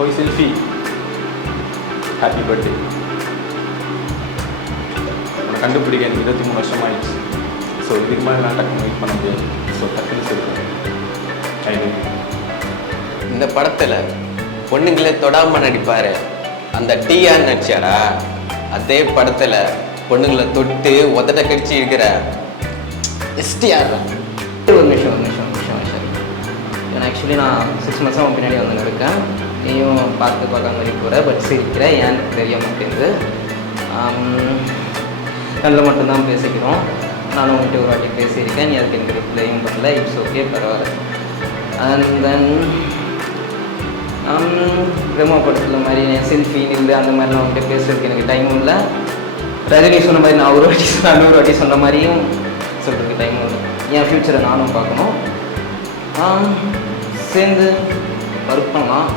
போய் selfie, happy birthday. உன்னை கண்டுபிடிக்க எனக்கு 23 வருஷம் ஆயிடுச்சு. ஸோ இதுக்கு மேலே நான் டக்குன்னு வெயிட் பண்ண முடியாது. ஸோ டக்குன்னு சொல்லுவேன் ஐ லவ் யூ. இந்த படத்தில் பொண்ணுங்களே தொடாமல் நடிப்பார் அந்த டிஆர் நடிச்சாரா, அதே படத்தில் பொண்ணுங்களை தொட்டு உதட்ட கடிச்சு இருக்கிற எஸ்டிஆர் தான். ஒரு நிமிஷம் ஏன்னா ஆக்சுவலி நான் 6 months அவன் பின்னாடி வந்து இருக்கேன். நீயும் பார்க்காம மாதிரி போகிற, பட் சிரிக்கிற, ஏன்னு தெரிய மாட்டேங்குது. நல்ல மட்டும்தான் பேசிக்கிறோம். நானும் உங்கள்கிட்ட ஒரு வாட்டி பேசியிருக்கேன், நீ அதுக்கு எனக்கு ரிப்ளையும் பண்ணல. இட்ஸ் ஓகே, பரவாயில்ல. அண்ட் தென் பிரம்மா படத்தில் மாதிரி என் செல்ஃபி இல்லை அந்த மாதிரிலாம் வந்துட்டு பேசுறதுக்கு எனக்கு டைமும் இல்லை. ரஜினி சொன்ன மாதிரி நான் ஒரு வாட்டி 100 வாட்டி சொன்ன மாதிரியும் சொல்கிறதுக்கு டைமும் இல்லை. என் ஃப்யூச்சரை நானும் பார்க்கணும். சேர்ந்து ஒர்க் பண்ணலாம்.